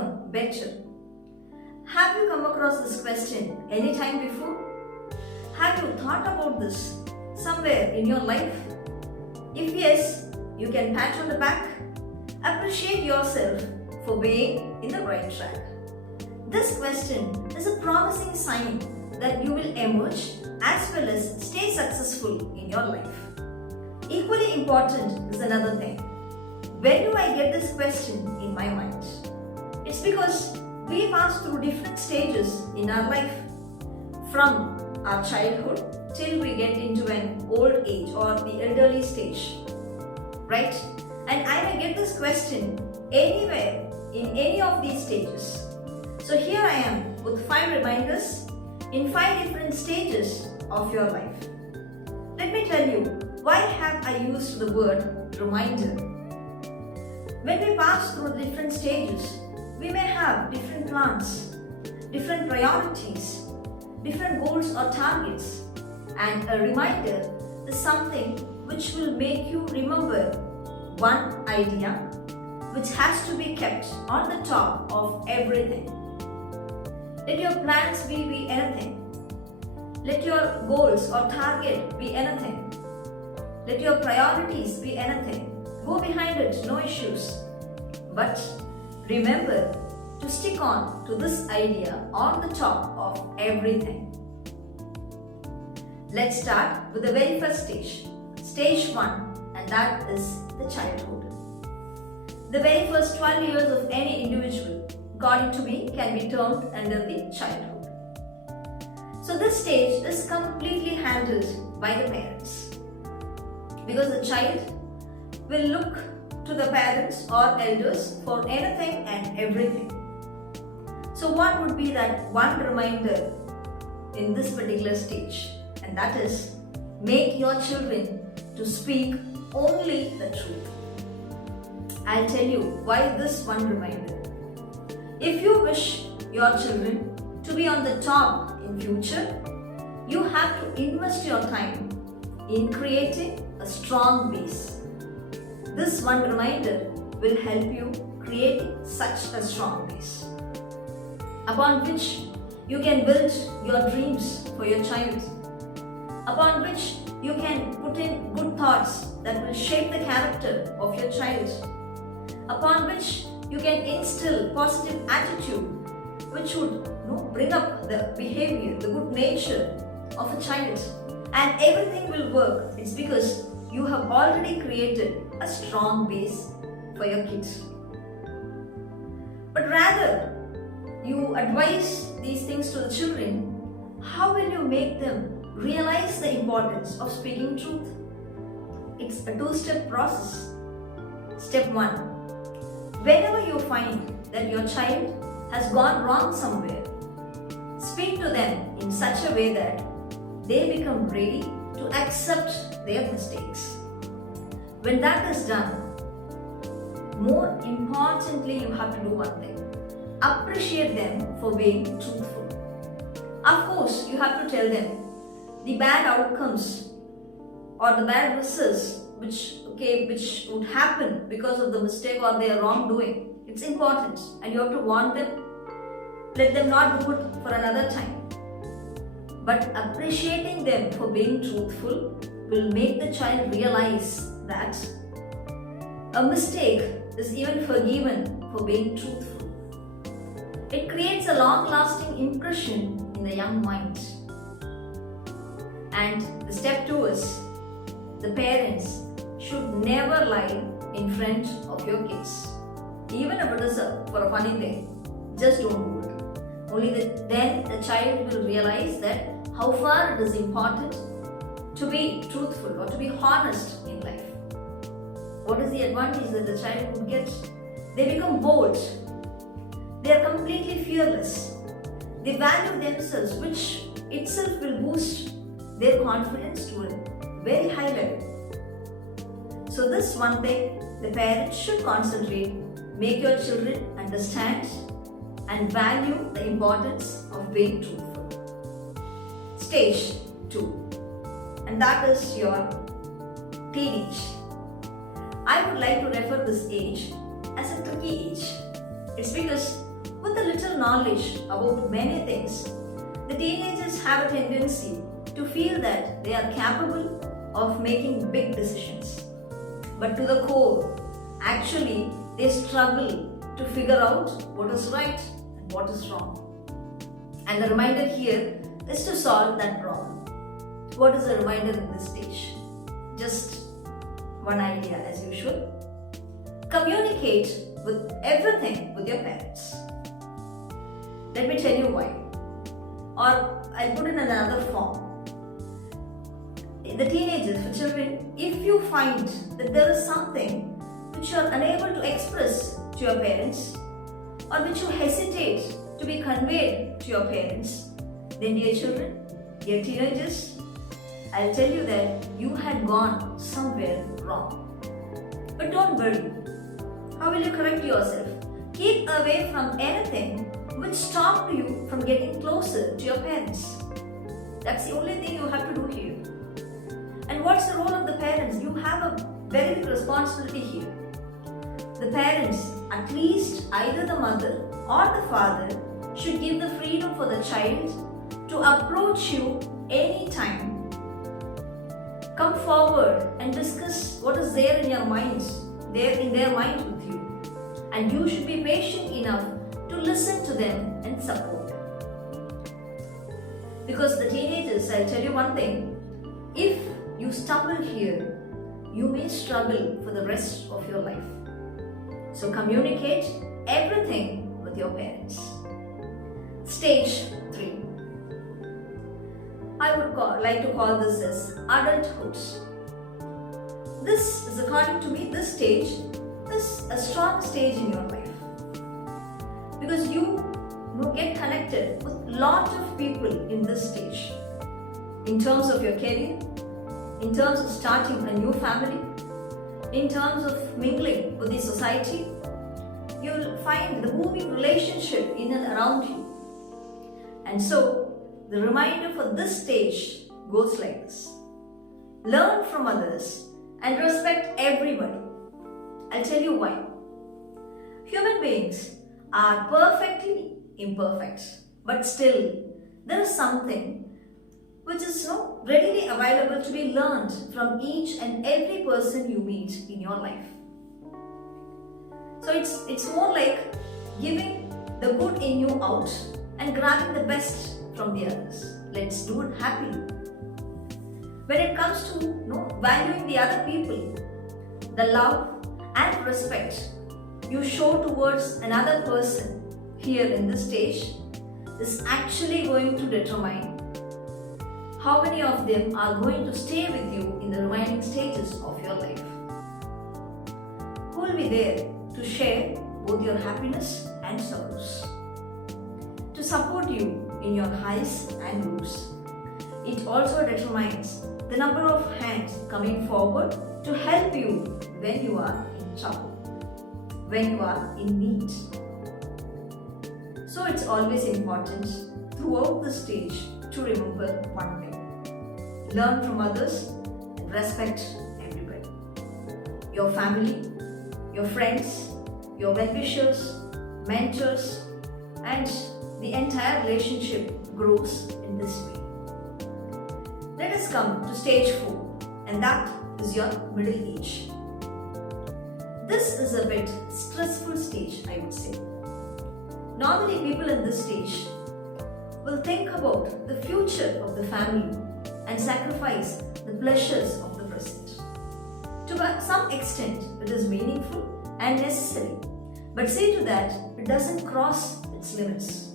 become better? Have you come across this question any time before? Have you thought about this somewhere in your life? If yes, you can pat on the back. Appreciate yourself for being in the right track. This question is a promising sign that you will emerge as well as stay successful in your life. Equally important is another thing. When do I get this question in my mind? It's because we pass through different stages in our life. From our childhood till we get into an old age or the elderly stage. Right? And I may get this question anywhere in any of these stages. So here I am with 5 reminders in 5 different stages of your life. Let me tell you, why have I used the word reminder? When we pass through different stages, we may have different plans, different priorities, different goals or targets, and a reminder is something which will make you remember one idea which has to be kept on the top of everything. Let your plans be anything. Let your goals or target be anything. Let your priorities be anything. Go behind it, no issues. But remember to stick on to this idea on the top of everything. Let's start with the very first stage, stage 1, and that is the childhood. The very first 12 years of any individual, according to me, can be termed under the childhood. So this stage is completely handled by the parents, because the child will look to the parents or elders for anything and everything. So what would be that one reminder in this particular stage? And that is, make your children to speak only the truth. I'll tell you why this one reminder. If you wish your children to be on the top in future, you have to invest your time in creating a strong base. This one reminder will help you create such a strong base, upon which you can build your dreams for your child, upon which you can put in good thoughts that will shape the character of your child, upon which you can instill positive attitude which would bring up the behavior, the good nature of a child, and everything will work. It's because you have already created a strong base for your kids. But rather, you advise these things to the children, how will you make them realize the importance of speaking truth? It's a 2-step process. Step 1. Whenever you find that your child has gone wrong somewhere, speak to them in such a way that they become ready to accept their mistakes. When that is done, more importantly, you have to do one thing. Appreciate them for being truthful. Of course, you have to tell them the bad outcomes or the bad results which would happen because of the mistake or their wrongdoing. It's important, and you have to warn them. Let them not do it for another time. But appreciating them for being truthful will make the child realize that a mistake is even forgiven for being truthful. It creates a long-lasting impression in the young mind. And the step 2 is, the parents should never lie in front of your kids. Even if it is for a funny thing, just don't do it. Only then the child will realize that how far it is important to be truthful or to be honest in life. What is the advantage that the child would get? They become bold. They are completely fearless. They value themselves, which itself will boost their confidence to a very high level. So this one thing the parents should concentrate, make your children understand and value the importance of being truthful. Stage 2, and that is your teenage. I would like to refer this age as a tricky age. It's because knowledge about many things, the teenagers have a tendency to feel that they are capable of making big decisions. But to the core, actually, they struggle to figure out what is right and what is wrong. And the reminder here is to solve that problem. What is the reminder in this stage? Just one idea as usual. Communicate with everything with your parents. Let me tell you why. Or I'll put in another form. The teenagers, for children, if you find that there is something which you are unable to express to your parents or which you hesitate to be conveyed to your parents, then dear children, dear teenagers, I'll tell you that you had gone somewhere wrong. But don't worry. How will you correct yourself? Keep away from anything which stopped you from getting closer to your parents. That's the only thing you have to do here. And what's the role of the parents? You have a very big responsibility here. The parents, at least either the mother or the father, should give the freedom for the child to approach you anytime. Come forward and discuss what is there in your minds, there in their mind with you. And you should be patient enough to listen to them and support. Because the teenagers, I'll tell you one thing, if you stumble here, you may struggle for the rest of your life. So communicate everything with your parents. Stage 3. I would like to call this as adulthood. This is, according to me, this stage is a strong stage in your life. Because you get connected with a lot of people in this stage. In terms of your career, in terms of starting a new family, in terms of mingling with the society, you'll find the moving relationship in and around you. And so, the reminder for this stage goes like this. Learn from others and respect everybody. I'll tell you why. Human beings are perfectly imperfect, but still there is something which is readily available to be learned from each and every person you meet in your life. So it's more like giving the good in you out and grabbing the best from the others. Let's do it happily. When it comes to valuing the other people, the love and respect you show towards another person here in this stage is actually going to determine how many of them are going to stay with you in the remaining stages of your life. Who will be there to share both your happiness and sorrows, to support you in your highs and lows. It also determines the number of hands coming forward to help you when you are in trouble, when you are in need. So it's always important throughout the stage to remember one thing. Learn from others and respect everybody. Your family, your friends, your well-wishers, mentors, and the entire relationship grows in this way. Let us come to stage 4, and that is your middle age. This is a bit stressful stage, I would say. Normally, people in this stage will think about the future of the family and sacrifice the pleasures of the present. To some extent, it is meaningful and necessary, but see to that it doesn't cross its limits.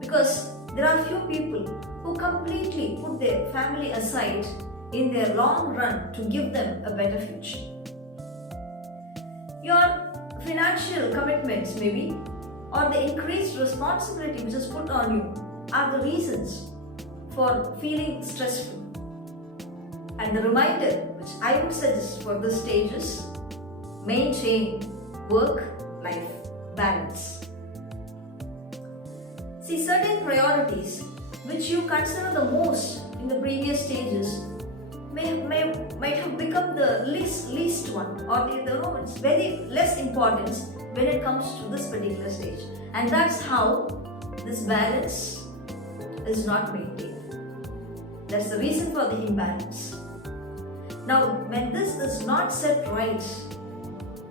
Because there are few people who completely put their family aside in their long run to give them a better future. Your financial commitments maybe, or the increased responsibility which is put on you are the reasons for feeling stressful. And the reminder which I would suggest for this stage is maintain work-life balance. See, certain priorities which you consider the most in the previous stages might have become the least one, or it's very less importance when it comes to this particular stage. And that's how this balance is not maintained. That's the reason for the imbalance. Now, when this is not set right,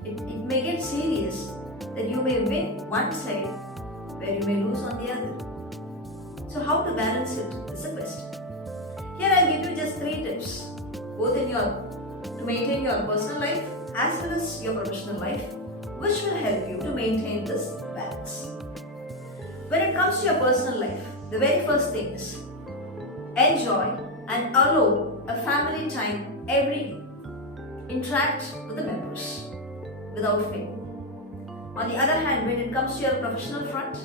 it may get serious that you may win one side where you may lose on the other. So how to balance it is the question. Here I'll give you just 3 tips, both to maintain your personal life as well as your professional life, which will help you to maintain this balance. When it comes to your personal life, the very first thing is enjoy and allow a family time every day. Interact with the members without fail. On the other hand, when it comes to your professional front,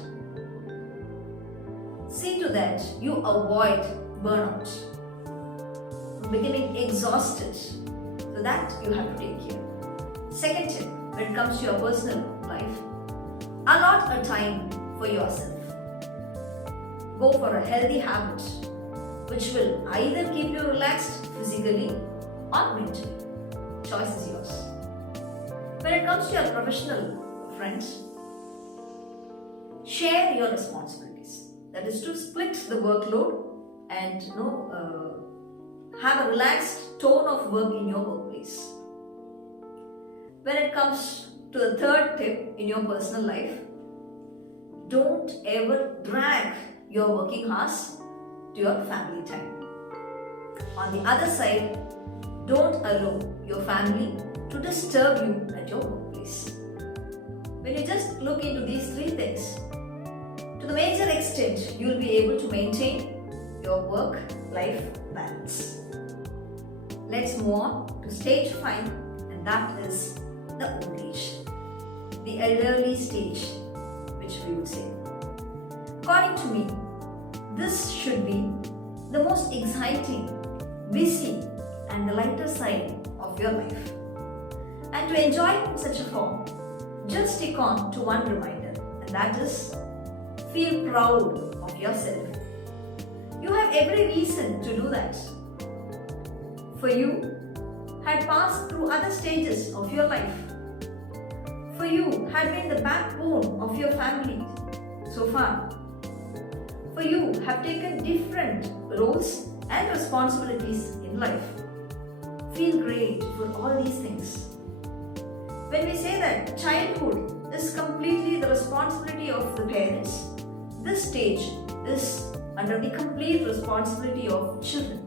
see to that you avoid burnout, becoming exhausted. So that you have to take care. Second tip, when it comes to your personal life, allot a time for yourself. Go for a healthy habit which will either keep you relaxed physically or mentally. Choice is yours. When it comes to your professional friends, share your responsibilities. That is to split the workload and have a relaxed tone of work in your workplace. When it comes to the third tip in your personal life, don't ever drag your working hours to your family time. On the other side, don't allow your family to disturb you at your workplace. When you just look into these 3 things, to the major extent, you will be able to maintain your work-life balance. Let's move on to stage 5, and that is the old age, the elderly stage, which we would say. According to me, this should be the most exciting, busy, and the lighter side of your life. And to enjoy such a form, just stick on to one reminder, and that is feel proud of yourself. You have every reason to do that. For you had passed through other stages of your life. For you had been the backbone of your family so far. For you have taken different roles and responsibilities in life. Feel great for all these things. When we say that childhood is completely the responsibility of the parents, this stage is under the complete responsibility of children.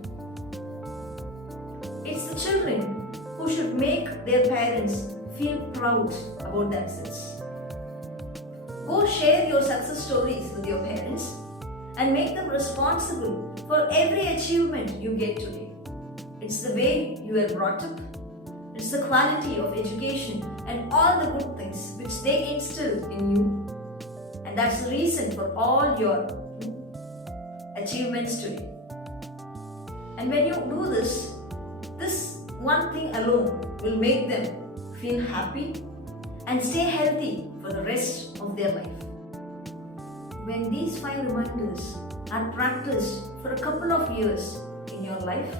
It's the children who should make their parents feel proud about themselves. Go share your success stories with your parents and make them responsible for every achievement you get today. It's the way you were brought up. It's the quality of education and all the good things which they instill in you. And that's the reason for all your achievements today. And when you do this one thing alone will make them feel happy and stay healthy for the rest of their life. When these 5 reminders are practiced for a couple of years in your life,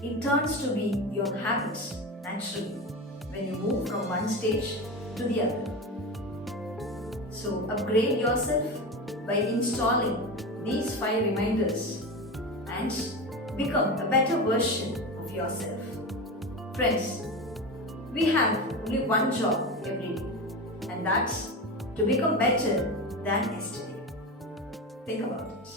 it turns to be your habits naturally when you move from one stage to the other. So upgrade yourself by installing these 5 reminders and become a better version of yourself. Friends, we have only one job every day, and that's to become better than yesterday. Think about it.